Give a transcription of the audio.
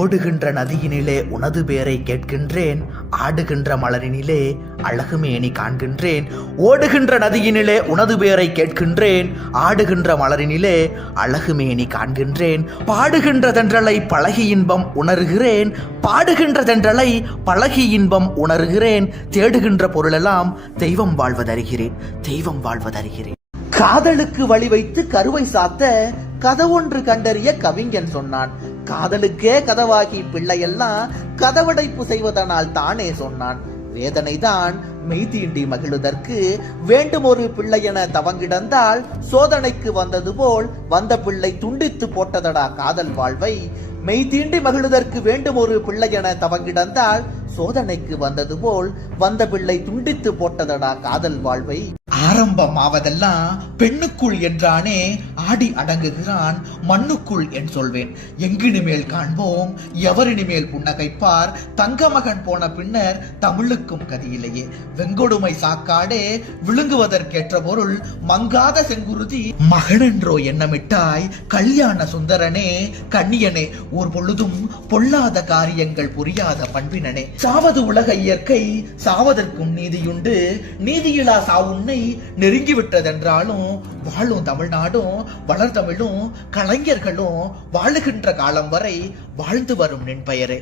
ஓடுகின்ற நதியினிலே உனது பேரை கேட்கின்றேன், ஆடுகின்ற மலரினிலே அழகுமேனி காண்கின்றேன். ஓடுகின்ற நதியினிலே உனது பேரை கேட்கின்றேன், ஆடுகின்ற மலரினிலே அழகுமேனி காண்கின்றேன். பாடுகின்ற தென்றலை பழகி இன்பம் உணர்கிறேன், பாடுகின்ற தென்றலை பழகி இன்பம் உணர்கிறேன். தேடுகின்ற பொருளெல்லாம் தெய்வம் வாழ்வதறிகிறேன், தெய்வம் வாழ்வதறிகிறேன். காதலுக்கு வழி வைத்து கருவை சாத்த கதவொன்று கண்டறிய கவிஞன் சொன்னான். காதலுக்கே கதவாகி பிள்ளையெல்லாம் கதவடைப்பு செய்வதனால் தானே சொன்னான். வேதனைதான் மெய்தீண்டி மகிழுதற்கு வேண்டும் ஒரு பிள்ளை என தவங்கிடந்தால் சோதனைக்கு வந்தது போல் வந்த பிள்ளை துண்டித்து போட்டதடா காதல் வாழ்வை. மெய்தீண்டி மகிழுதற்கு வேண்டும் ஒரு பிள்ளை என தவங்கிடந்தால் சோதனைக்கு வந்தது போல் வந்த பிள்ளை துண்டித்து போட்டதடா காதல் வாழ்வை. ஆரம்பமாவதெல்லாம் பெண்ணுக்குள் என்றானே ஆடி அடங்குகிறான் மண்ணுக்குள் என் சொல்வேன். எங்கினிமேல் காண்போம் எவரினிமேல் புன்னகைப்பார், தங்க மகன் போன பின்னர் தமிழுக்கும் கதியிலேயே. வெங்கொடுமை சாக்காடே விழுங்குவதற்கேற்ற பொருள் மங்காத செங்குருதி மகனென்றோ எண்ணமிட்டாய் கல்யாண சுந்தரனே கண்ணியனே ஓர் பொழுதும் பொல்லாத காரியங்கள் புரியாத பண்பினனே. சாவது உலக இயற்கை சாவதற்கும் நீதியுண்டு, நீதியிலா சாவுன்னை நெருங்கிவிட்டதென்றாலும் வாழும் தமிழ்நாடும் வளர்தமிழும் கலைஞர்களும் வாழுகின்ற காலம் வரை வாழ்ந்து வரும் நின் பெயரே.